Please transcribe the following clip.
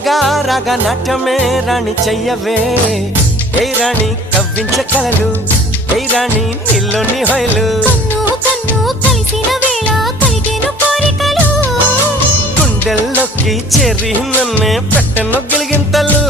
మెల్లగా రాగా నాట్యమే రాణి చెయ్యవే ఏ రాణి కవ్వించే కలలు ఏ రాణి నీలోని హొయలు కన్ను కన్ను కలిసిన వేళ కలిగేను కోరికలు గుండెల్లోకి చేరి నన్నే పెట్టెను గిలిగింతలు